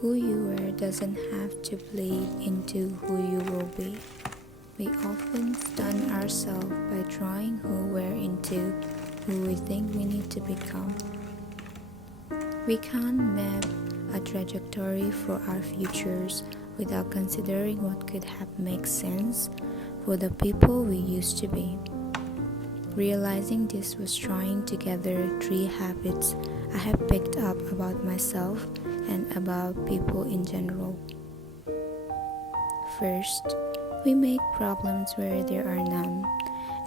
Who you were doesn't have to bleed into who you will be. We often stun ourselves by drawing who we're into who we think we need to become. We can't map a trajectory for our futures without considering what could have made sense for the people we used to be. Realizing this was trying to gather 3 habits I have picked up about myself and about people in general. First, we make problems where there are none.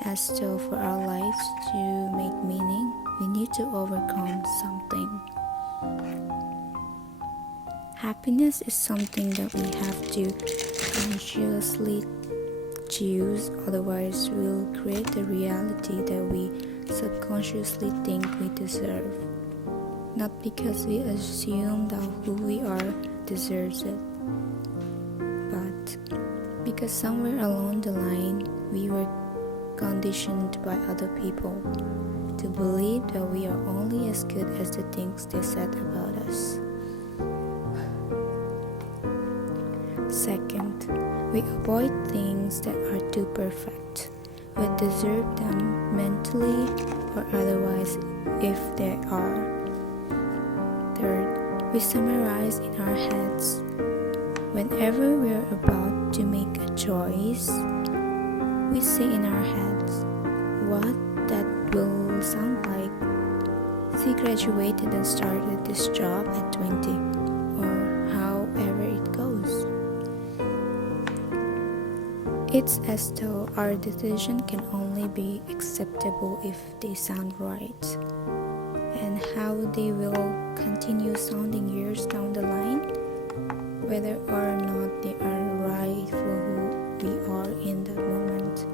As though for our lives to make meaning, we need to overcome something. Happiness is something that we have to consciously choose, otherwise we'll create the reality that we subconsciously think we deserve. Not because we assume that who we are deserves it, but because somewhere along the line we were conditioned by other people to believe that we are only as good as the things they said about us. Second, we avoid things that are too perfect. We deserve them mentally or otherwise if they are. Third, we summarize in our heads. Whenever we're about to make a choice, we say in our heads what that will sound like. She graduated and started this job at 20, or however it goes. It's as though our decision can only be acceptable if they sound right, and how they will continue sounding years down the line, whether or not they are right for who we are in that moment.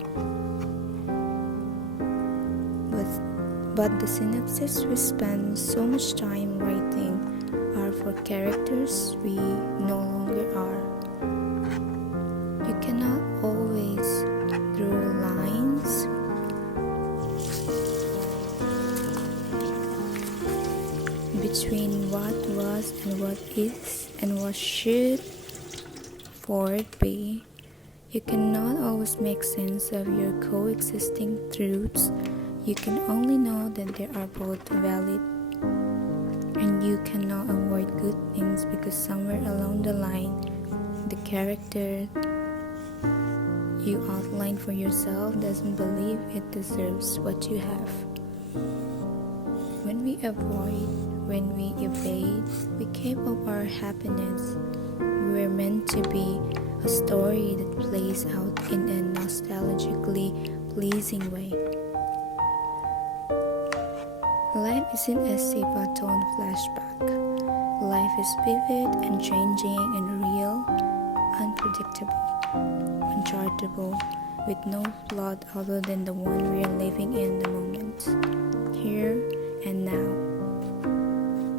But the synopsis we spend so much time writing are for characters we no longer are. You cannot always draw lines between what was and what is and what should forward be. You cannot always make sense of your coexisting truths. You can only know that they are both valid. And you cannot avoid good things because somewhere along the line, the character you outline for yourself doesn't believe it deserves what you have. When we avoid, when we evade, we give up our happiness. We're meant to be a story that plays out in a nostalgically pleasing way. Life isn't a sepia-tone flashback. Life is vivid and changing and real, unpredictable, unchartable, with no plot other than the one we are living in the moment, here and now.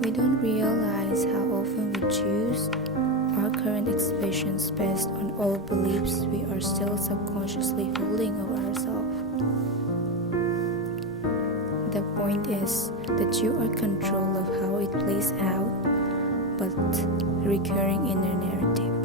We don't realize how often we choose our current expressions based on old beliefs we are still subconsciously holding of ourselves. The point is that you are control of how it plays out, but recurring inner narrative.